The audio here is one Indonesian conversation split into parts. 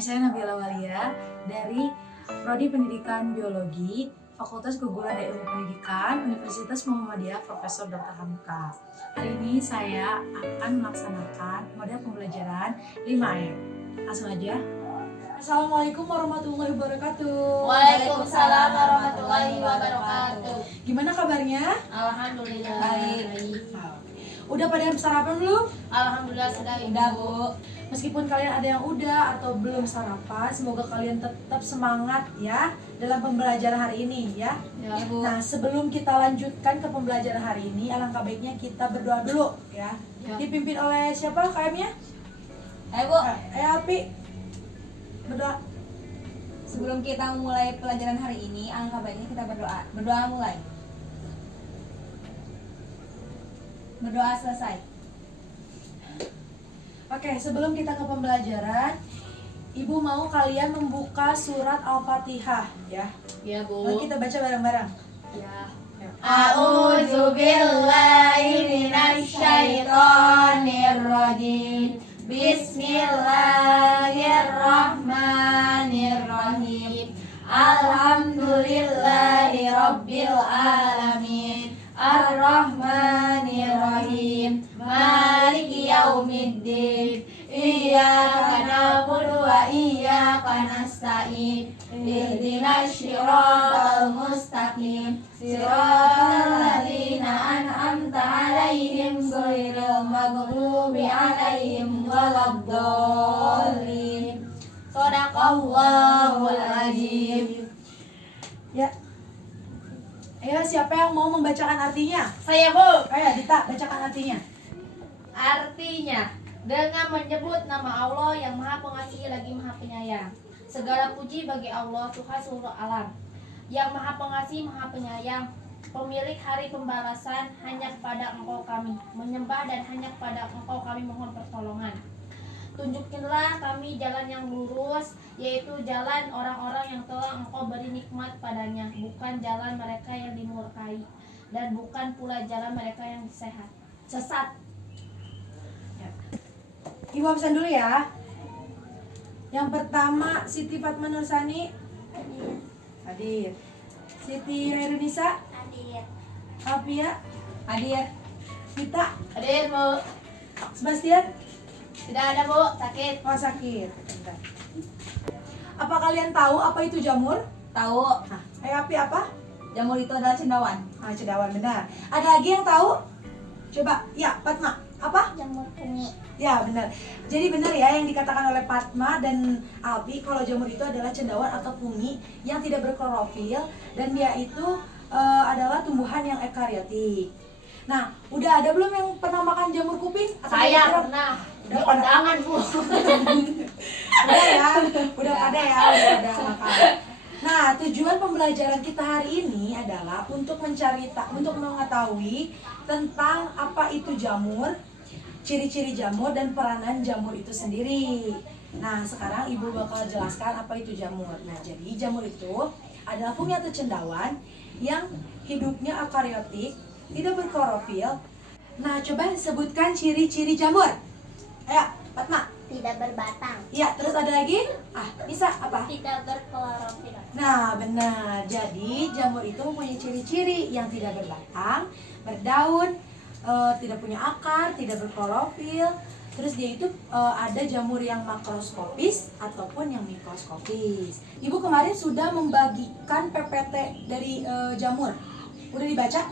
saya Nabila Walia dari Prodi Pendidikan Biologi, Fakultas Keguruan dan Ilmu Pendidikan, Universitas Muhammadiyah Profesor Dr. Hamka. Hari ini saya akan melaksanakan model pembelajaran 5M. Langsung aja. Assalamualaikum warahmatullahi wabarakatuh. Waalaikumsalam warahmatullahi wabarakatuh. Gimana kabarnya? Alhamdulillah. Baik. Udah pada sarapan belum? Alhamdulillah sudah. Udah, Bu. Meskipun kalian ada yang udah atau belum sarapan, semoga kalian tetap semangat ya dalam pembelajaran hari ini ya. Ya, Bu. Nah, sebelum kita lanjutkan ke pembelajaran hari ini, alangkah baiknya kita berdoa dulu ya. Ya. Dipimpin oleh siapa KM-nya? Ayo, Bu. Alpi. Berdoa. Sebelum kita mulai pelajaran hari ini, alangkah baiknya kita berdoa. Berdoa mulai. Berdoa selesai. Oke, sebelum kita ke pembelajaran, Ibu mau kalian membuka surat Al-Fatihah ya. Ya, Bu. Lalu kita baca bareng-bareng. Ya. Ya. A'udzu billahi minasyaitonir rajim. Bismillahirrahmanirrahim. Alhamdulillahi rabbil alamin. Ar-Rahmanir-Rahim. Maliki yaumiddin. Iyyaka na'budu wa iyyaka nasta'in. Ihdinas shiratal mustaqim. Shiratal ladzina an'amta 'alaihim ghairil maghdubi alaihim waladdallin. Shadaqallahul azim. Ya. Ayo, siapa yang mau membacakan artinya? Saya, Bu. Ayo, Dita, bacakan artinya. Artinya, dengan menyebut nama Allah yang Maha Pengasih lagi Maha Penyayang. Segala puji bagi Allah Tuhan seluruh alam, yang Maha Pengasih, Maha Penyayang, pemilik hari pembalasan. Hanya kepada Engkau kami menyembah dan hanya kepada Engkau kami mohon pertolongan. Tunjukilah kami jalan yang lurus, yaitu jalan orang-orang yang telah Engkau beri nikmat padanya, bukan jalan mereka yang dimurkai, dan bukan pula jalan mereka yang sesat. Ibu absen dulu ya. Yang pertama, Siti Fatma Nursani. Hadir. Siti Herunisa. Hadir. Alfia. Hadir. Dita. Hadir, Bu. Sebastian. Tidak ada, Bu. Sakit. Oh, sakit. Bentar. Apa kalian tahu apa itu jamur? Tahu, Nah, Api apa? jamur itu adalah cendawan. Ah, cendawan, benar. Ada lagi yang tahu? Coba, ya, Fatma. Apa? Jamur kuning. Ya, benar. Jadi benar ya yang dikatakan oleh Fatma dan Alpi, kalau jamur itu adalah cendawan atau fungi yang tidak berklorofil dan dia itu adalah tumbuhan yang eukariotik. Nah, udah ada belum yang pernah makan jamur kuping? Atau Saya jamur tiram? pernah. Udah Di pada. undangan, Bu. Udah ya, udah pada ya, udah pada makan. Nah, tujuan pembelajaran kita hari ini adalah untuk untuk mengetahui tentang apa itu jamur, ciri-ciri jamur dan peranan jamur itu sendiri. Nah, sekarang Ibu bakal jelaskan apa itu jamur. Nah, jadi jamur itu adalah fungi atau cendawan yang hidupnya eukariotik, tidak berklorofil. Nah, coba sebutkan ciri-ciri jamur. Ayo, Fatma. Tidak berbatang. Ya, terus ada lagi? Bisa apa? Tidak berklorofil. Nah, benar. Jadi, jamur itu mempunyai ciri-ciri yang tidak berbatang, berdaun, tidak punya akar, tidak berklorofil. Terus dia itu ada jamur yang makroskopis ataupun yang mikroskopis. Ibu kemarin sudah membagikan PPT dari jamur. Udah dibaca?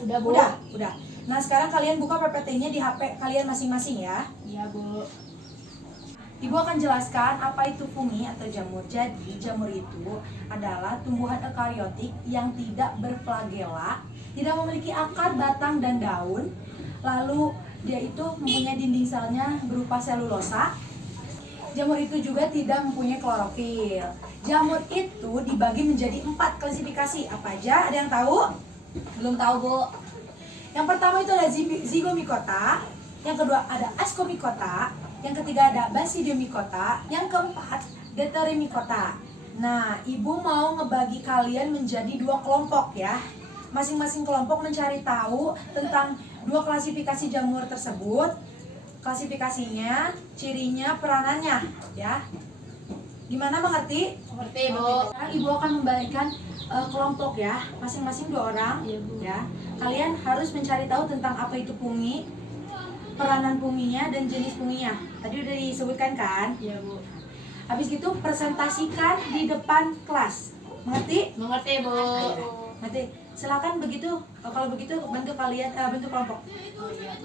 Udah, Bu. Udah. Nah, sekarang kalian buka PPT-nya di HP kalian masing-masing ya. Iya, Bu. Ibu akan jelaskan apa itu fungi atau jamur. Jadi, jamur itu adalah tumbuhan eukariotik yang tidak berflagela, tidak memiliki akar, batang, dan daun. Lalu, dia itu mempunyai dinding selnya berupa selulosa. Jamur itu juga tidak mempunyai klorofil. Jamur itu dibagi menjadi 4 klasifikasi. Apa aja? Ada yang tahu? Belum tahu, Bu. Yang pertama itu ada zygomicota, yang kedua ada ascomycota, yang ketiga ada basidiomycota, yang keempat deuterymycota. Nah, Ibu mau ngebagi kalian menjadi 2 kelompok ya. Masing-masing kelompok mencari tahu tentang 2 klasifikasi jamur tersebut. klasifikasinya, cirinya, peranannya, ya. Gimana, mengerti? Mengerti, Bu. Sekarang Ibu akan membagikan kelompok ya, masing-masing 2 orang, Iya, Bu. ya. Kalian harus mencari tahu tentang apa itu pungi, peranan punginya dan jenis punginya. Tadi udah disebutkan kan? Iya, Bu. Habis itu presentasikan di depan kelas. Mengerti? Mengerti, Bu. Nanti silakan begitu. Kalau begitu bentuk kalian bentuk kelompok. Oh, iya.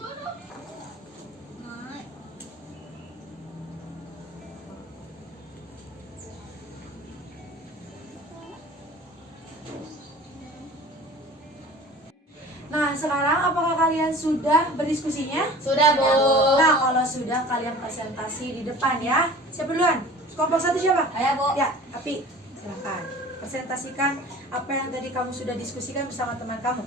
Nah, sekarang apakah kalian sudah berdiskusinya? Sudah, Bu. Nah, kalau sudah kalian presentasi di depan ya. Siapa duluan? Kelompok 1 siapa? Saya, Bu. Ya, Api. Silakan. Presentasikan apa yang tadi kamu sudah diskusikan bersama teman kamu.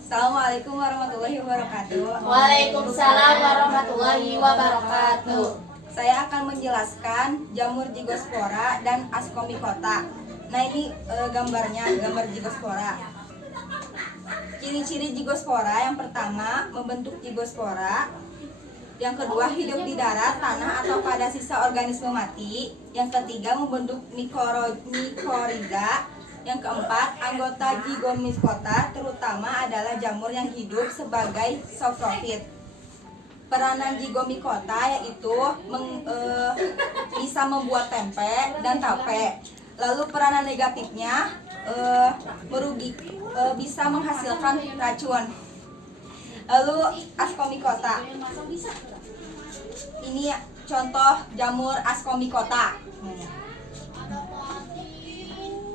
Assalamualaikum warahmatullahi wabarakatuh. Waalaikumsalam warahmatullahi wabarakatuh. Saya akan menjelaskan jamur Zygospora dan Ascomycota. Nah, ini gambarnya, gambar Zygospora. Ciri-ciri Zygospora: yang pertama, membentuk Zygospora. Yang kedua, hidup di darat, tanah, atau pada sisa organisme mati. Yang ketiga, membentuk mikoriza. Yang keempat, anggota Zygomycota terutama adalah jamur yang hidup sebagai saprofit. Peranan Zygomycota yaitu bisa membuat tempe dan tape. Lalu peranan negatifnya bisa menghasilkan racun. Lalu Ascomycota. Ini contoh jamur Ascomycota.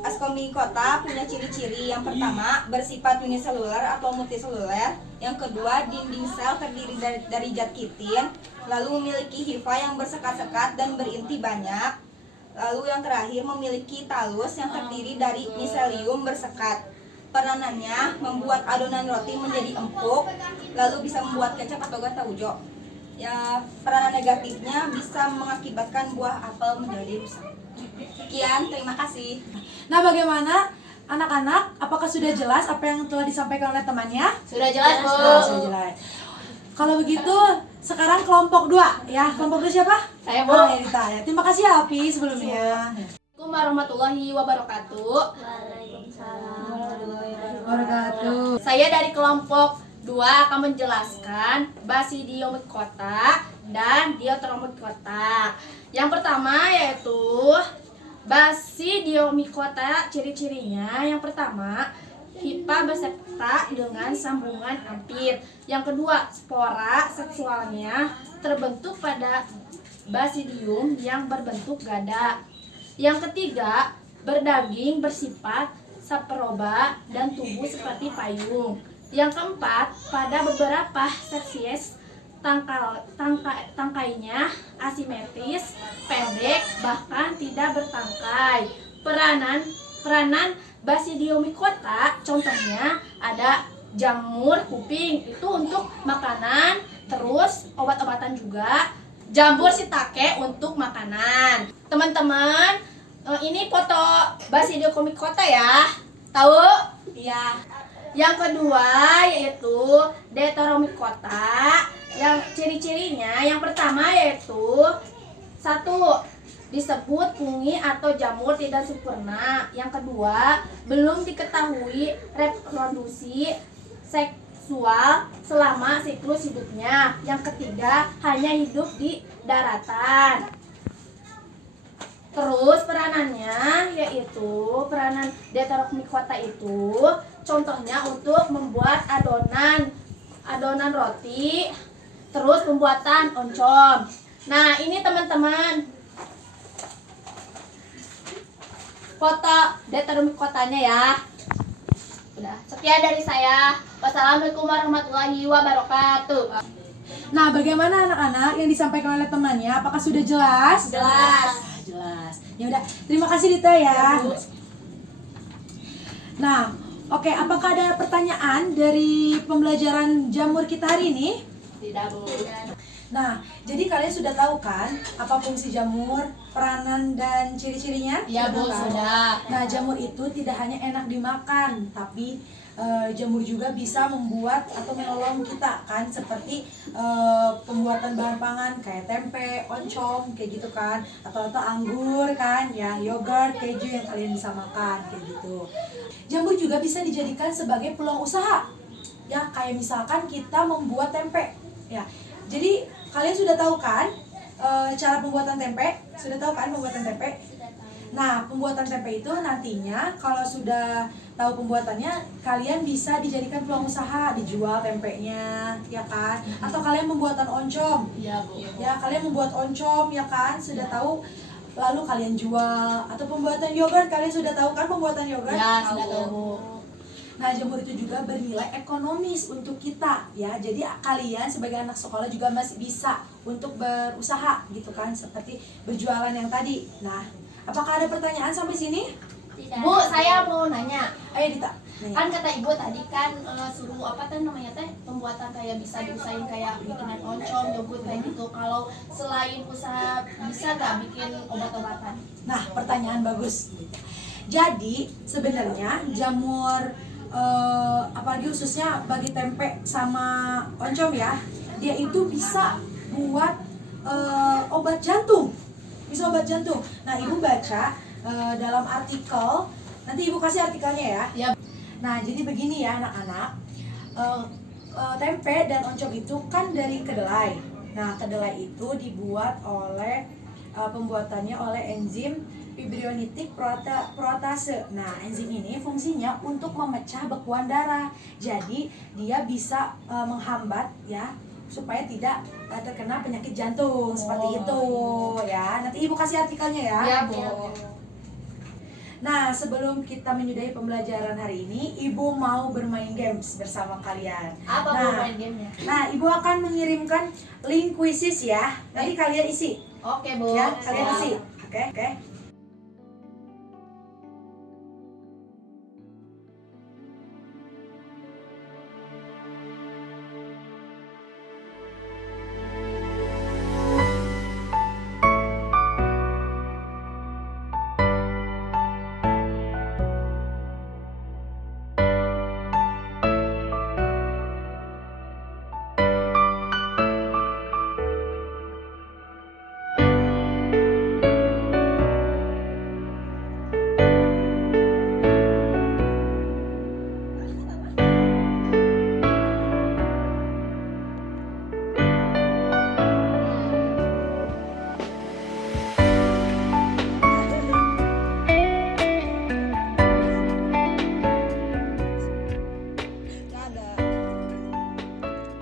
Ascomycota punya ciri-ciri: yang pertama, bersifat uniseluler atau multiseluler. Yang kedua, dinding sel terdiri dari zat kitin. Lalu memiliki hifa yang bersekat-sekat dan berinti banyak. Lalu yang terakhir, memiliki talus yang terdiri dari miselium bersekat. Peranannya membuat adonan roti menjadi empuk, lalu bisa membuat kecap atau tauco. Ya, peranan negatifnya bisa mengakibatkan buah apel menjadi rusak. Sekian, terima kasih. Nah, bagaimana anak-anak? Apakah sudah jelas apa yang telah disampaikan oleh temannya? Sudah jelas, Bu. Sudah jelas. Kalau begitu, sekarang kelompok 2 ya. Kelompok 2 siapa? Saya, Bu. Rita ya. Terima kasih ya, Api, sebelumnya. Assalamualaikum warahmatullahi wabarakatuh. Wabarakatuh. Saya dari kelompok 2 akan menjelaskan Basidiomycota dan Deuteromycota. Yang pertama yaitu Basidiomycota. Ciri-cirinya: yang pertama, hifa beserta dengan sambungan ampit. Yang kedua, spora seksualnya terbentuk pada basidium yang berbentuk gada. Yang ketiga, berdaging, bersifat saproba dan tubuh seperti payung. Yang keempat, pada beberapa spesies tangkainya asimetris, pendek, bahkan tidak bertangkai. Peranan Basidiomycota contohnya ada jamur kuping, itu untuk makanan, terus obat-obatan juga. Jamur shiitake untuk makanan. Teman-teman, ini foto Basidiomycota ya. Tahu? Iya. Yang kedua yaitu Deuteromycota. Yang ciri-cirinya, yang pertama yaitu 1. Disebut pungi atau jamur tidak sempurna. Yang kedua, belum diketahui reproduksi seksual selama siklus hidupnya. Yang ketiga, hanya hidup di daratan. Terus peranannya yaitu peranan Deuteromycota itu contohnya untuk membuat adonan roti, terus pembuatan oncom. Nah, ini teman-teman foto Deuteromycotanya ya. Udah, sekian dari saya. Wassalamualaikum warahmatullahi wabarakatuh. Nah, bagaimana anak-anak yang disampaikan oleh temannya? Apakah sudah jelas? Jelas. Jelas. Ya udah, terima kasih Dita ya. Nah, oke, apakah ada pertanyaan dari pembelajaran jamur kita hari ini? Tidak, Bu. Nah, jadi kalian sudah tahu kan apa fungsi jamur, peranan dan ciri-cirinya? Ya Bu, tahu? sudah. Nah, jamur itu tidak hanya enak dimakan, tapi jamur juga bisa membuat atau menolong kita kan, seperti pembuatan bahan pangan kayak tempe, oncom kayak gitu kan, atau anggur kan, ya yogurt, keju yang kalian bisa makan kayak gitu. Jamur juga bisa dijadikan sebagai peluang usaha, ya kayak misalkan kita membuat tempe, ya. Jadi kalian sudah tahu kan cara pembuatan tempe? Sudah tahu kan pembuatan tempe? Nah, pembuatan tempe itu nantinya kalau sudah tahu pembuatannya, kalian bisa dijadikan peluang usaha, dijual tempenya, ya kan? Atau kalian pembuatan oncom, Ya Bu. ya kalian membuat oncom, ya kan? Sudah tahu, lalu kalian jual. Atau pembuatan yogurt, kalian sudah tahu kan pembuatan yogurt? Ya, sudah tahu Bu. Nah, jamur itu juga bernilai ekonomis untuk kita, ya. Jadi kalian sebagai anak sekolah juga masih bisa untuk berusaha gitu kan, seperti berjualan yang tadi. Nah, apakah ada pertanyaan sampai sini? Bu, saya mau nanya. Ayo Dita. Nih. Kan kata ibu tadi kan suruh apa teh namanya teh pembuatan kayak bisa diusahain kayak bikinan oncom, yogurt kayak gitu. Kalau selain usaha bisa nggak bikin obat-obatan? Nah, pertanyaan bagus. Jadi sebenarnya jamur apalagi khususnya bagi tempe sama oncom ya, dia itu bisa buat obat jantung. Bisa obat jantung. Nah, ibu baca dalam artikel, nanti ibu kasih artikelnya ya. Ya. Nah, jadi begini ya anak-anak, tempe dan oncom itu kan dari kedelai. Nah, kedelai itu dibuat oleh pembuatannya oleh enzim fibrinolytik protease. Nah, enzim ini fungsinya untuk memecah bekuan darah. Jadi, dia bisa menghambat ya supaya tidak terkena penyakit jantung seperti itu ya. Nanti ibu kasih artikelnya ya. Ya Bu. Nah, sebelum kita menyudahi pembelajaran hari ini, ibu mau bermain games bersama kalian. Apa Nah, Bu main gamenya? Nah, ibu akan mengirimkan link kuisis ya. Nanti kalian isi. Oke Bu. Ya, kalian Siap. isi. Oke, oke.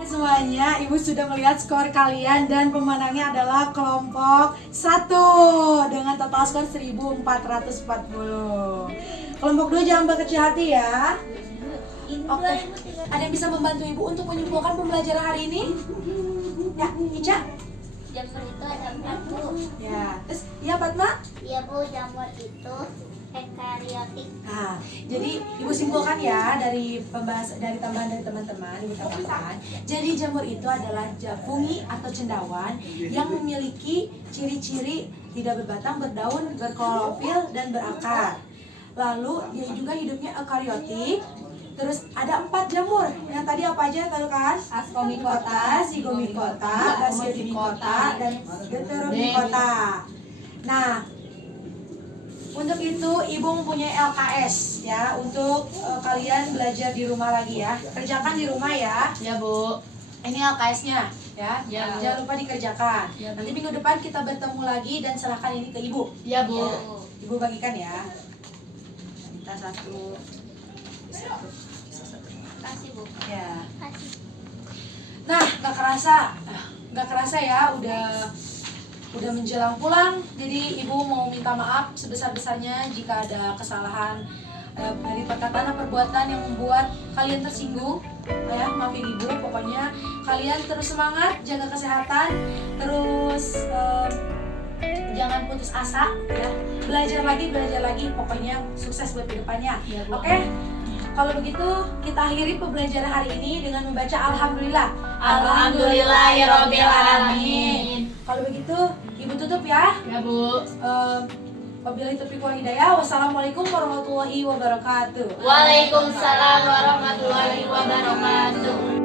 Semuanya, ibu sudah melihat skor kalian dan pemenangnya adalah kelompok 1 dengan total skor 1440. Kelompok 2 jangan berkecil hati ya. Oke. Ada yang bisa membantu ibu untuk menyimpulkan pembelajaran hari ini? Ya, Ica. Jamur itu ada 4 Bu. Ya, terus ya Fatma? Iya Bu, jamur itu eukariotik. Nah, jadi ibu simpulkan ya dari tambahan dari teman-teman, ibu tambahkan. Jadi jamur itu adalah fungi atau cendawan yang memiliki ciri-ciri tidak berbatang, berdaun, berklorofil dan berakar. Lalu dia juga hidupnya eukariotik. Terus ada 4 jamur. Yang tadi apa aja tahu kan? Ascomycota, Zygomycota, Basidiomycota, dan Deuteromycota. Nah, untuk itu ibu mempunyai LKS ya untuk kalian belajar di rumah lagi ya. Kerjakan di rumah ya. Ya Bu. Ini LKS-nya ya. Ya, Bu. Jangan lupa dikerjakan. Ya, Bu. Nanti minggu depan kita bertemu lagi dan serahkan ini ke ibu. Ya Bu. Ya. Ibu bagikan ya. Minta satu. Kasih Bu. Ya. Kasih. Nah, nggak kerasa ya udah menjelang pulang. Jadi ibu mau minta maaf sebesar-besarnya jika ada kesalahan dari perkataan atau perbuatan yang membuat kalian tersinggung. Ya, maafin ibu. Pokoknya kalian terus semangat, jaga kesehatan, terus jangan putus asa ya. Belajar lagi, pokoknya sukses buat kedepannya. Ya, Bu. Oke. kalau begitu kita akhiri pembelajaran hari ini dengan membaca Alhamdulillah. Alhamdulillahirabbil alamin. Kalau begitu, Ibu tutup ya. Ya, Bu. Wabillahi taufiq wal hidayah. Wassalamualaikum warahmatullahi wabarakatuh. Waalaikumsalam warahmatullahi wabarakatuh.